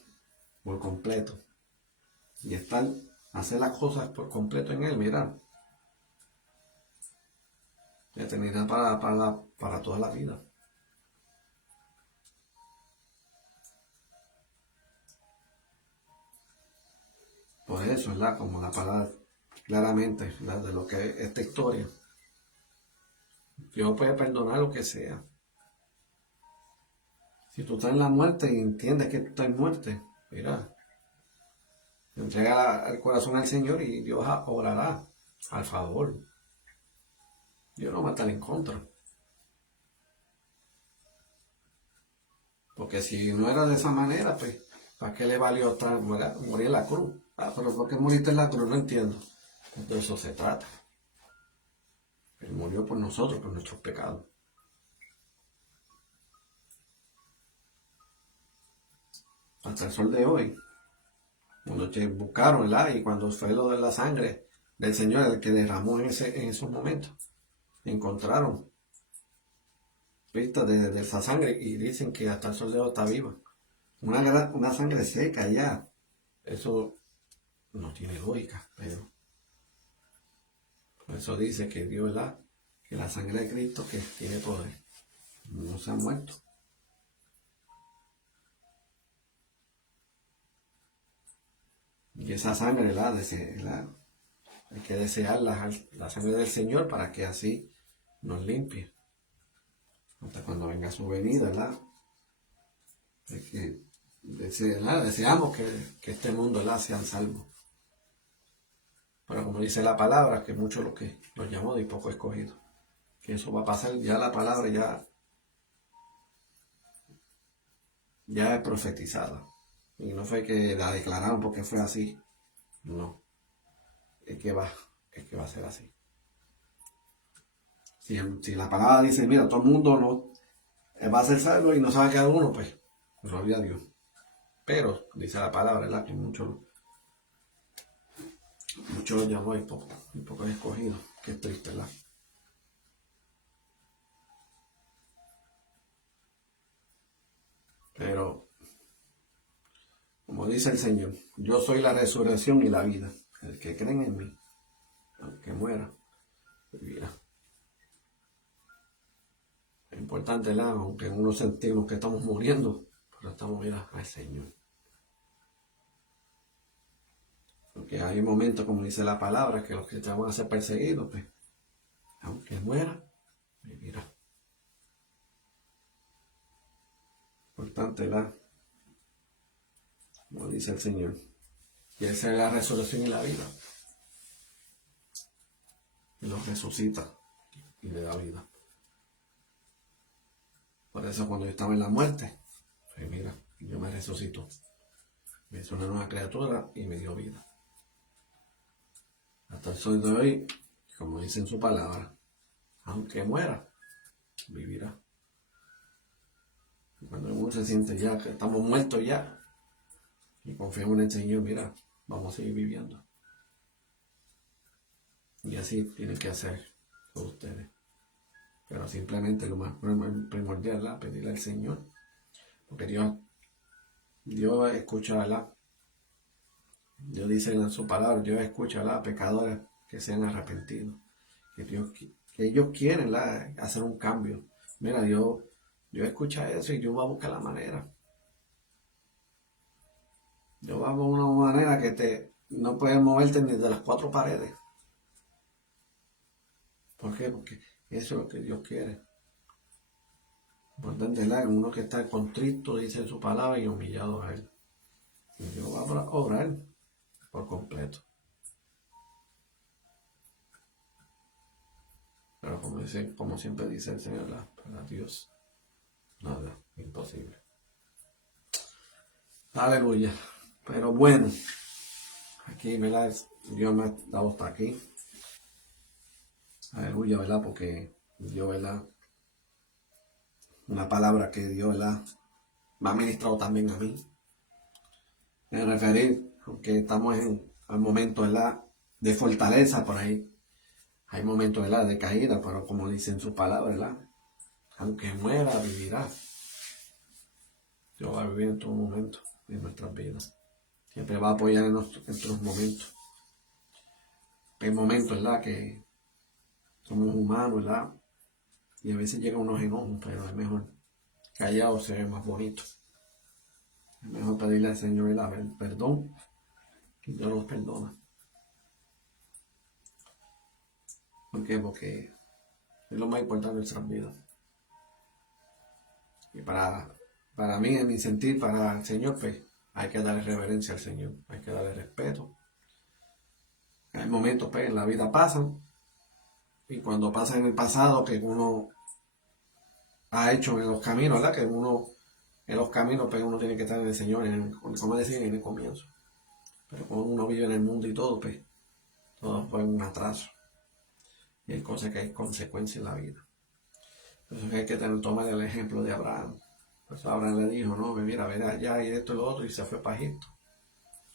por completo y hacer las cosas por completo en Él, mira, eternidad para toda la vida. Por eso, ¿verdad? Como la palabra claramente, ¿verdad? De lo que es esta historia. Dios puede perdonar lo que sea. Si tú estás en la muerte y entiendes que tú estás en muerte, mira, entrega el corazón al Señor y Dios obrará al favor. Dios no va a estar en contra. Porque si no era de esa manera, pues, ¿para qué le valió morir en la cruz? Pero ¿por qué moriste en la cruz? No entiendo. De eso se trata. Él murió por nosotros, por nuestros pecados. Hasta el sol de hoy. Cuando te buscaron, ¿verdad? Y cuando fue lo de la sangre del Señor, el que derramó en esos momentos, encontraron pistas de esa sangre y dicen que hasta el sol de hoy está viva. Una sangre seca ya. Eso no tiene lógica, pero por eso dice que Dios, ¿verdad? Que la sangre de Cristo que tiene poder. No se ha muerto. Y esa sangre, ¿verdad? Hay que desear la sangre del Señor para que así nos limpie. Hasta cuando venga su venida, ¿verdad? Es que deseamos que este mundo, ¿verdad? Sean salvos. Pero como dice la palabra, que muchos los llamó y poco escogidos. Que eso va a pasar, ya la palabra ya es profetizada. Y no fue que la declararon porque fue así. No. Es que va a ser así. Si la palabra dice, mira, todo el mundo no va a ser salvo y no sabe quedar uno, pues, gloria a Dios. Pero, dice la palabra, ¿verdad? Que muchos los llamó y poco escogidos. Qué triste, ¿verdad? Como dice el Señor, yo soy la resurrección y la vida. El que cree en mí, aunque muera, vivirá. Es importante, ¿verdad? Aunque unos sentimos que estamos muriendo, pero estamos, mira, al Señor. Porque hay momentos, como dice la palabra, que los que te van a ser perseguidos, pues, aunque muera, vivirá. Importante, ¿verdad? Como dice el Señor. Y esa es la resurrección y la vida. Y los resucita y le da vida. Por eso cuando yo estaba en la muerte, pues mira, yo me resucito. Me hizo una nueva criatura y me dio vida. Hasta el sol de hoy, como dice en su palabra, aunque muera, vivirá. Y cuando uno se siente ya que estamos muertos ya, y confiamos en el Señor, mira, vamos a seguir viviendo. Y así tienen que hacer todos ustedes. Pero simplemente lo más primordial, ¿verdad? Pedirle al Señor. Porque Dios escucha, ¿verdad? Dios dice en su palabra, Dios escucha a pecadores que se han arrepentido. Que ellos quieren, ¿verdad?, hacer un cambio. Mira, Dios escucha eso y Dios va a buscar la manera. Dios va a buscar una manera que no puedes moverte ni de las cuatro paredes. ¿Por qué? Porque eso es lo que Dios quiere. Importante, ¿verdad? Uno que está contrito, dice su palabra, y humillado a Él. Y Dios va a obrar por completo. Pero como siempre dice el Señor, para Dios, nada, imposible. Aleluya. Pero bueno, aquí, ¿verdad? Dios me ha dado hasta aquí. Aleluya, ¿verdad? Porque Dios, ¿verdad? Una palabra que Dios, ¿verdad?, me ha ministrado también a mí. Me referir, aunque estamos en un momento, ¿verdad?, de fortaleza por ahí. Hay momentos, ¿verdad?, de caída, pero como dice en su palabra, ¿verdad?, aunque muera, vivirá. Dios va a vivir en todo momento en nuestras vidas. Siempre va a apoyar en nuestros momentos. Hay momentos, ¿verdad?, que somos humanos, ¿verdad?, y a veces llegan unos enojos, pero es mejor callado, se ve más bonito. Es mejor pedirle al Señor el perdón y Dios los perdona. ¿Por qué? Porque es lo más importante de nuestras vidas. Y para mí, en mi sentir, para el Señor, pues hay que darle reverencia al Señor, hay que darle respeto. Hay momentos, pues, en la vida pasan, y cuando pasa en el pasado, que uno ha hecho en los caminos, ¿verdad? Que uno, en los caminos, pues uno tiene que estar en el Señor, como decía, en el comienzo. Pero cuando uno vive en el mundo y todo, pues, todo fue un atraso. Y hay cosas que hay consecuencias en la vida. Por eso es que hay que tomar el ejemplo de Abraham. Pues Abraham le dijo, no, mira, verá, ya y esto y lo otro, y se fue para Egipto.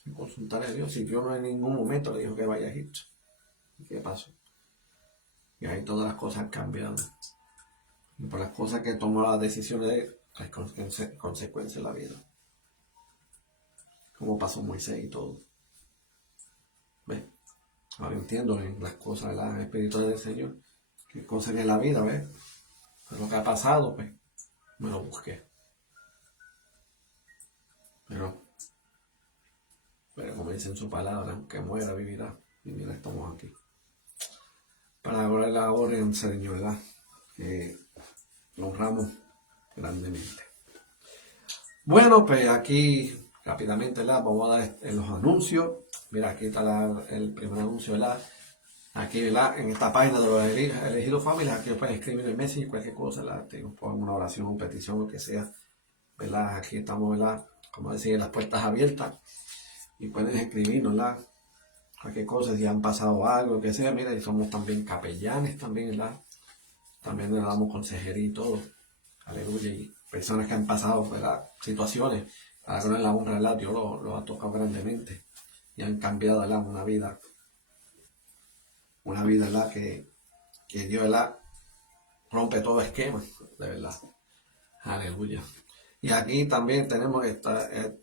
Sin consultar a Dios. Y Dios no en ningún momento le dijo que vaya a Egipto. ¿Y qué pasó? Y ahí todas las cosas han cambiado. Y por las cosas que tomó las decisiones de él, hay consecuencias en la vida. Como pasó Moisés y todo. ¿Ves? Ahora entiendo en las cosas de las espirituales del Señor. Qué cosas en la vida, ¿ves? Pero lo que ha pasado, pues, me lo busqué. Pero como dice en su palabra, aunque muera, vivirá. Y mira, estamos aquí. Para adorar la hora en Señor, ¿verdad? Que lo honramos grandemente. Bueno, pues aquí rápidamente, ¿verdad?, vamos a dar los anuncios. Mira, aquí está el primer anuncio, ¿verdad? Aquí, ¿verdad?, en esta página de los elegidos familias, aquí pueden escribir el Messenger, cualquier cosa, ¿verdad? Pongan una oración, una petición, lo que sea, ¿verdad? Aquí estamos, ¿verdad?, como decir, las puertas abiertas, y pueden escribirnos, ¿verdad?, cualquier cosa, si han pasado algo, lo que sea. Mira, y somos también capellanes también, ¿verdad? También le damos consejería y todo. Aleluya. Y personas que han pasado, ¿verdad?, situaciones, para que no es la honra, ¿verdad?, Dios lo ha tocado grandemente y han cambiado, ¿verdad?, una vida, ¿verdad?, que Dios, ¿verdad?, rompe todo esquema, de verdad. Aleluya. Y aquí también tenemos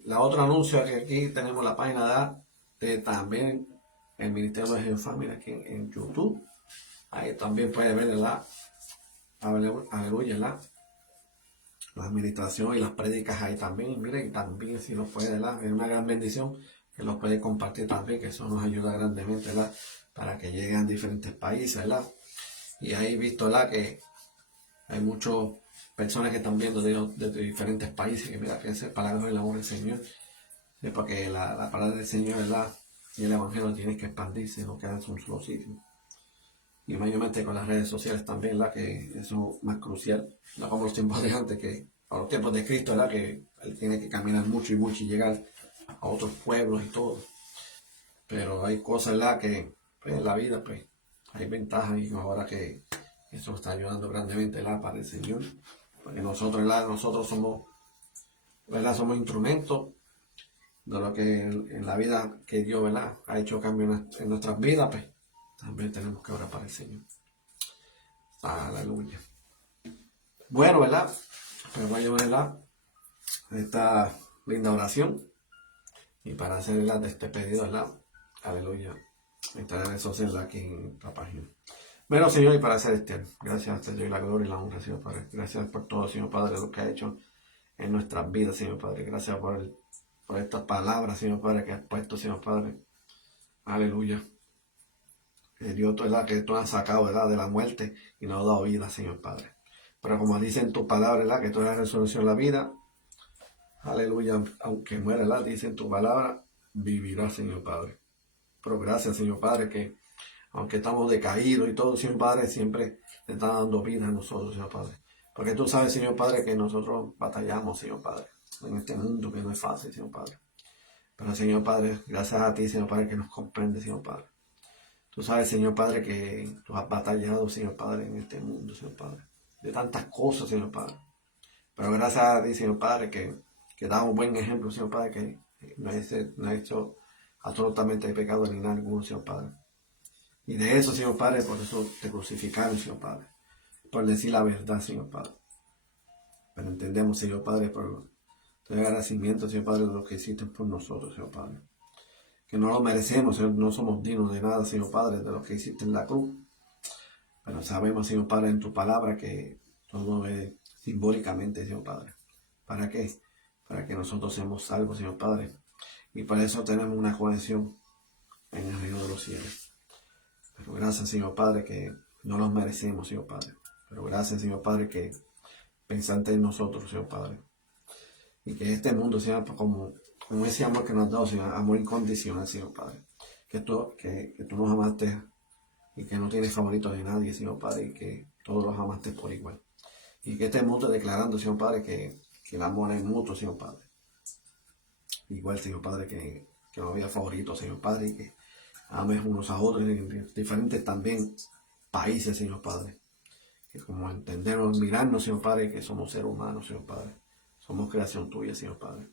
la otra anuncio que aquí tenemos la página de también el Ministerio de Gen Family aquí en YouTube. Ahí también puede ver aleluya, la administración y las prédicas ahí también. Miren, también si nos puede, ¿verdad? Es una gran bendición que los puede compartir también, que eso nos ayuda grandemente, ¿verdad? Para que lleguen a diferentes países, ¿verdad? Y ahí he visto, ¿verdad? Que hay muchas personas que están viendo de diferentes países, que mira, que esa palabra del amor del Señor, ¿sí? Porque la palabra del Señor, ¿verdad? Y el Evangelio tiene que expandirse, no queda en un solo sitio. Y mayormente con las redes sociales también, ¿verdad? Que eso es más crucial, no como los tiempos de antes, que a los tiempos de Cristo, ¿verdad? Que él tiene que caminar mucho y mucho y llegar a otros pueblos y todo. Pero hay cosas, ¿verdad? Que pues, en la vida, pues, hay ventajas y ahora que eso está ayudando grandemente, ¿verdad? Para el Señor. Porque nosotros, ¿verdad? Nosotros somos, ¿verdad? Somos instrumentos de lo que en la vida que Dios, ¿verdad? Ha hecho cambio en nuestras vidas, pues también tenemos que orar para el Señor. Aleluya. Bueno, ¿verdad? Pues voy a llevar, ¿verdad? Esta linda oración. Y para hacer, ¿verdad? De este pedido, ¿verdad? Aleluya. Estaré en eso, ¿verdad? Aquí en la página. Bueno, Señor, y para hacer gracias, te doy la gloria y la honra, Señor Padre. Gracias por todo, Señor Padre, lo que ha hecho en nuestras vidas, Señor Padre. Gracias por estas palabras, Señor Padre, que has puesto, Señor Padre. Aleluya. Dios, ¿verdad? Que tú has sacado, ¿verdad? De la muerte y nos has dado vida, Señor Padre. Pero como dice en tu palabra, ¿verdad? Que tú eres la resurrección de la vida. Aleluya. Aunque muera, ¿verdad? Dice en tu palabra, vivirá, Señor Padre. Pero gracias, Señor Padre, que aunque estamos decaídos y todo, Señor Padre, siempre te está dando vida a nosotros, Señor Padre. Porque tú sabes, Señor Padre, que nosotros batallamos, Señor Padre, en este mundo que no es fácil, Señor Padre. Pero, Señor Padre, gracias a ti, Señor Padre, que nos comprende, Señor Padre. Tú sabes, Señor Padre, que tú has batallado, Señor Padre, en este mundo, Señor Padre. De tantas cosas, Señor Padre. Pero gracias a ti, Señor Padre, que da un buen ejemplo, Señor Padre, que no ha hecho absolutamente pecado ni nada alguno, Señor Padre. Y de eso, Señor Padre, por eso te crucificaron, Señor Padre. Por decir la verdad, Señor Padre. Pero entendemos, Señor Padre, por el agradecimiento, Señor Padre, de lo que hiciste por nosotros, Señor Padre. Que no lo merecemos, Señor, no somos dignos de nada, Señor Padre, de lo que hiciste en la cruz. Pero sabemos, Señor Padre, en tu palabra que todo es simbólicamente, Señor Padre. ¿Para qué? Para que nosotros seamos salvos, Señor Padre. Y por eso tenemos una conexión en el reino de los cielos. Pero gracias, Señor Padre, que no los merecemos, Señor Padre. Pero gracias, Señor Padre, que pensaste en nosotros, Señor Padre. Y que este mundo sea como ese amor que nos has dado, Señor, amor incondicional, Señor Padre. Que tú nos amaste y que no tienes favorito de nadie, Señor Padre, y que todos los amaste por igual. Y que este mundo declarando, Señor Padre, que el amor es mutuo, Señor Padre. Igual, Señor Padre, que no había favorito, Señor Padre, y que ames unos a otros en diferentes también países, Señor Padre. Que como entendemos, mirarnos, Señor Padre, que somos seres humanos, Señor Padre. Somos creación tuya, Señor Padre.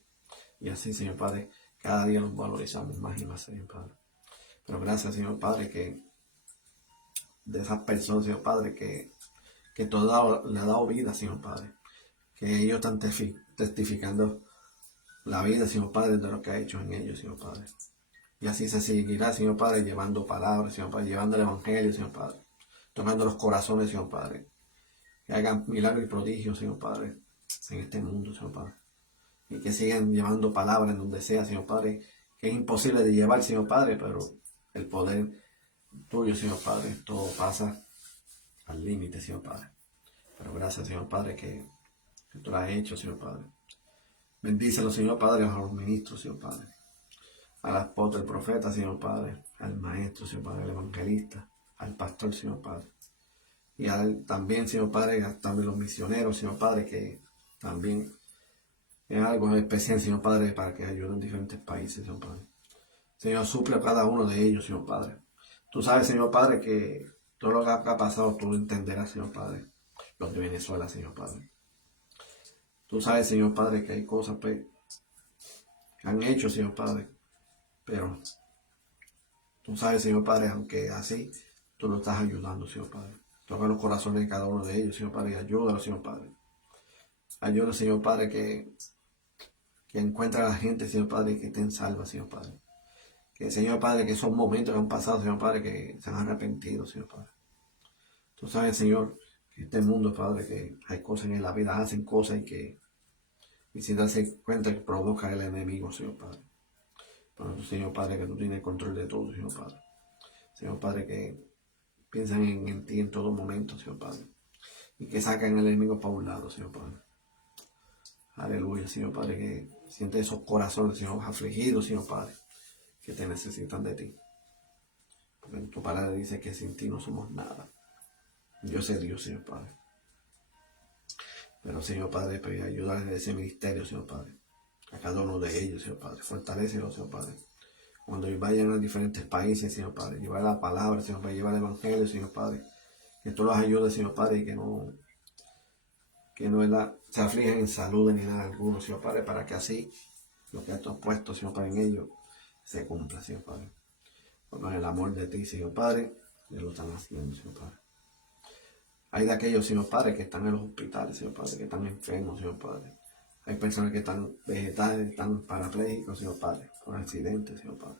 Y así, Señor Padre, cada día los valorizamos más y más, Señor Padre. Pero gracias, Señor Padre, que de esas personas, Señor Padre, que todo le ha dado vida, Señor Padre. Que ellos están testificando la vida, Señor Padre, de lo que ha hecho en ellos, Señor Padre. Y así se seguirá, Señor Padre, llevando palabras, Señor Padre, llevando el Evangelio, Señor Padre. Tocando los corazones, Señor Padre. Que hagan milagros y prodigios, Señor Padre, en este mundo, Señor Padre. Y que sigan llevando palabras en donde sea, Señor Padre, que es imposible de llevar, Señor Padre, pero el poder tuyo, Señor Padre, todo pasa al límite, Señor Padre. Pero gracias, Señor Padre, que tú lo has hecho, Señor Padre. Bendícelo, Señor Padre, a los ministros, Señor Padre. Al apóstol, al profeta, Señor Padre. Al maestro, Señor Padre, al evangelista. Al pastor, Señor Padre. Y también, Señor Padre, también los misioneros, Señor Padre, que también es algo especial, Señor Padre, para que ayuden en diferentes países, Señor Padre. Señor, suple a cada uno de ellos, Señor Padre. Tú sabes, Señor Padre, que todo lo que ha pasado, tú lo entenderás, Señor Padre. Los de Venezuela, Señor Padre. Tú sabes, Señor Padre, que hay cosas que han hecho, Señor Padre. Pero tú sabes, Señor Padre, aunque así, tú lo estás ayudando, Señor Padre. Toca los corazones de cada uno de ellos, Señor Padre, y ayúdalo, Señor Padre, Ayuda, Señor Padre, que encuentre a la gente, Señor Padre, y que estén salvas, Señor Padre. Que, Señor Padre, que esos momentos que han pasado, Señor Padre, que se han arrepentido, Señor Padre. Tú sabes, Señor, que este mundo, Padre, que hay cosas en la vida, hacen cosas y sin darse cuenta que provoca el enemigo, Señor Padre. Pero tú, Señor Padre, que tú tienes el control de todo, Señor Padre. Señor Padre, que piensan en ti en todo momento, Señor Padre. Y que sacan al enemigo para un lado, Señor Padre. Aleluya, Señor Padre, que siente esos corazones, Señor, afligidos, Señor Padre, que te necesitan de ti. Porque en tu palabra dice que sin ti no somos nada. Yo sé Dios, Señor Padre. Pero, Señor Padre, pues, ayúdales en ese ministerio, Señor Padre. A cada uno de ellos, Señor Padre. Fortalécelo, Señor Padre. Cuando vayan a diferentes países, Señor Padre. Llevar la palabra, Señor Padre. Llevar el evangelio, Señor Padre. Que tú los ayudes, Señor Padre, y que no se aflijan en salud ni nada alguno, Señor Padre, para que así lo que tú has puesto, Señor Padre, en ellos se cumpla, Señor Padre. Porque el amor de ti, Señor Padre, lo están haciendo, Señor Padre. Hay de aquellos, Señor Padre, que están en los hospitales, Señor Padre, que están enfermos, Señor Padre. Hay personas que están vegetales, están parapléjicos, Señor Padre, por accidentes, Señor Padre.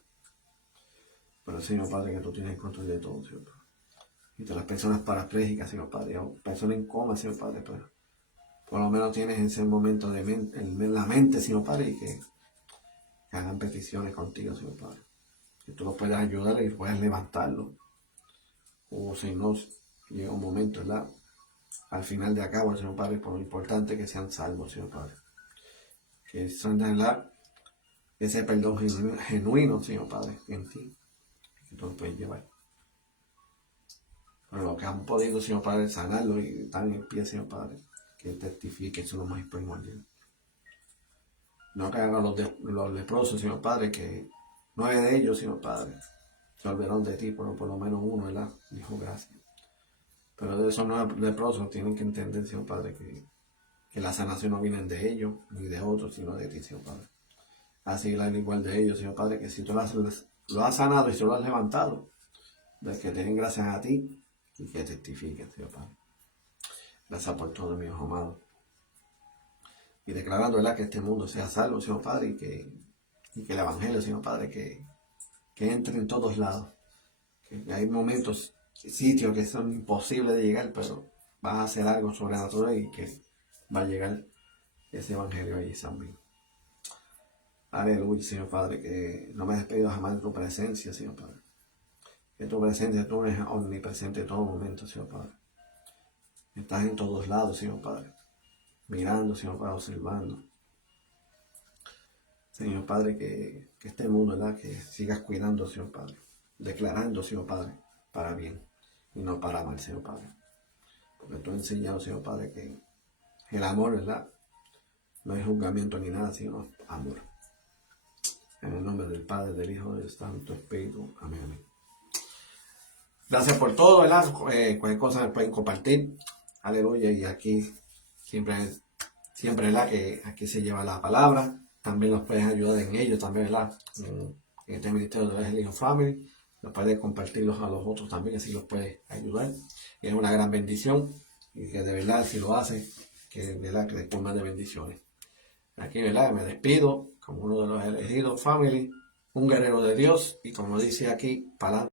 Pero, Señor Padre, que tú tienes el control de todo, Señor Padre. Y de las personas parapléjicas, Señor Padre, o personas en coma, Señor Padre, pero por lo menos tienes ese momento en la mente, Señor Padre, y que hagan peticiones contigo, Señor Padre. Que tú los puedas ayudar y puedas levantarlo. O si no, llega un momento, ¿verdad? Al final de acabo, Señor Padre, por lo importante que sean salvos, Señor Padre. Que sean, ¿verdad? Ese perdón genuino, Señor Padre, en ti. Que tú lo puedes llevar. Pero lo que han podido, Señor Padre, sanarlo y estar en pie, Señor Padre, que testifique, eso es lo más primordial. No que hagan los leprosos, Señor Padre, que 9 de ellos, Señor Padre, se olvidaron de ti, pero por lo menos uno, ¿verdad? Dijo gracias. Pero de esos 9 leprosos tienen que entender, Señor Padre, que la sanación no viene de ellos ni de otros, sino de ti, Señor Padre. Así al igual de ellos, Señor Padre, que si tú lo has sanado y tú lo has levantado, de que te den gracias a ti y que testifiquen, Señor Padre. Gracias por todo, mi hijo amado. Y declarando, ¿verdad?, que este mundo sea salvo, Señor Padre, y que el Evangelio, Señor Padre, que entre en todos lados. Que hay momentos, sitios que son imposibles de llegar, pero vas a hacer algo sobrenatural y que va a llegar ese Evangelio allí también. Aleluya, Señor Padre, que no me despido jamás de tu presencia, Señor Padre. Que tu presencia, tú eres omnipresente en todo momento, Señor Padre. Estás en todos lados, Señor Padre. Mirando, Señor Padre, observando. Señor Padre, que este mundo, ¿verdad?, que sigas cuidando, Señor Padre. Declarando, Señor Padre, para bien y no para mal, Señor Padre. Porque tú has enseñado, Señor Padre, que el amor, ¿verdad?, no es juzgamiento ni nada, sino amor. En el nombre del Padre, del Hijo y del Santo Espíritu. Amén, amén. Gracias por todo, ¿verdad? Cualquier cosa me pueden compartir. Aleluya. Y aquí siempre, ¿verdad?, que aquí se lleva la palabra. También nos pueden ayudar en ello, también, ¿verdad? En este ministerio de Evangelism Family. Nos puede compartirlos a los otros también, así los puede ayudar. Y es una gran bendición. Y que de verdad, si lo hace, que, ¿verdad?, que después más de bendiciones. Aquí, ¿verdad?, me despido como uno de los elegidos Family, un guerrero de Dios. Y como dice aquí, para